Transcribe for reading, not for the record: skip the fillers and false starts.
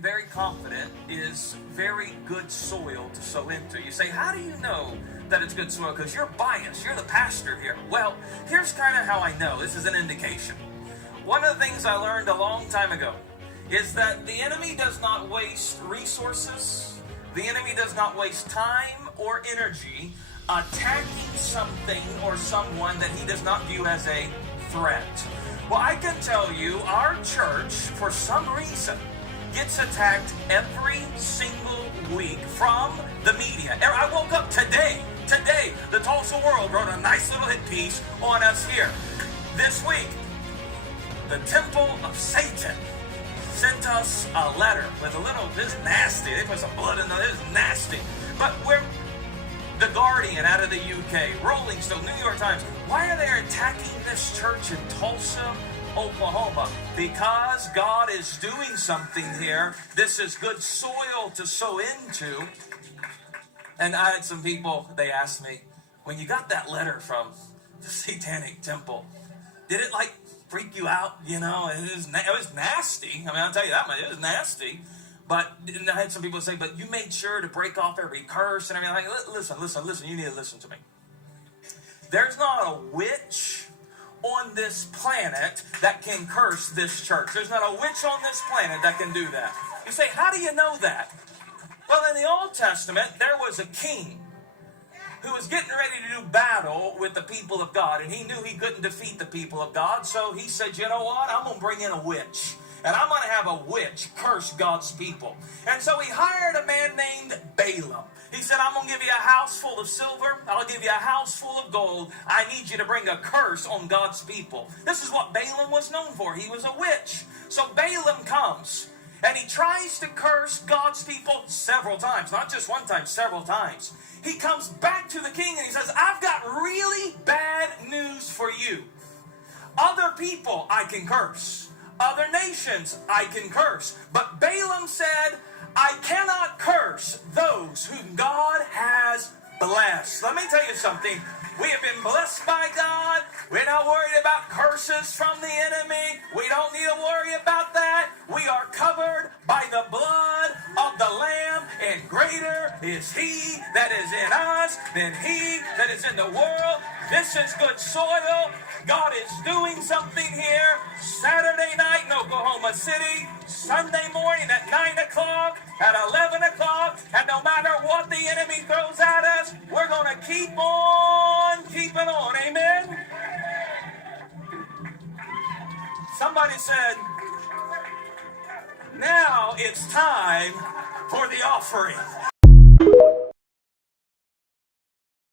very confident is very good soil to sow into. You say, how do you know that it's good soil? Because you're biased. You're the pastor here. Well, here's kind of how I know. This is an indication. One of the things I learned a long time ago is that the enemy does not waste resources. The enemy does not waste time or energy attacking something or someone that he does not view as a threat. Well, I can tell you, our church, for some reason, gets attacked every single week from the media. I woke up today, the Tulsa World wrote a nice little hit piece on us here. This week, the temple of Satan sent us a letter with a little, this is nasty. They put some blood in there, this is nasty. But we're The Guardian out of the UK, Rolling Stone, New York Times. Why are they attacking this church in Tulsa, Oklahoma? Because God is doing something here. This is good soil to sow into. And I had some people, they asked me, when you got that letter from the Satanic Temple, did it like freak you out? You know, it was nasty. I mean, I'll tell you that much, it was nasty. But I had some people say, but you made sure to break off every curse and everything. Listen, you need to listen to me. There's not a witch on this planet that can curse this church. There's not a witch on this planet that can do that. You say, how do you know that? Well, in the Old Testament, there was a king who was getting ready to do battle with the people of God, and he knew he couldn't defeat the people of God, so he said, you know what, I'm going to bring in a witch, and I'm going to have a witch curse God's people. And so he hired a man named Balaam. He said, I'm going to give you a house full of silver, I'll give you a house full of gold, I need you to bring a curse on God's people. This is what Balaam was known for. He was a witch. So Balaam comes, and he tries to curse God's people several times. Not just one time, several times. He comes back to the king and he says, I've got really bad news for you. Other people I can curse. Other nations I can curse. But Balaam said, I cannot curse those whom God has blessed. Let me tell you something. We have been blessed by God. We're not worried about curses from the enemy. We don't need to worry about that. We are covered by the blood of the Lamb, and greater is He that is in us than he that is in the world. This is good soil. God is doing something here. Saturday night in Oklahoma City, Sunday morning at 9 o'clock, at 11 o'clock, and no matter what the enemy throws at us, we're going to keep on keeping on. Amen? Somebody said, now it's time for the offering.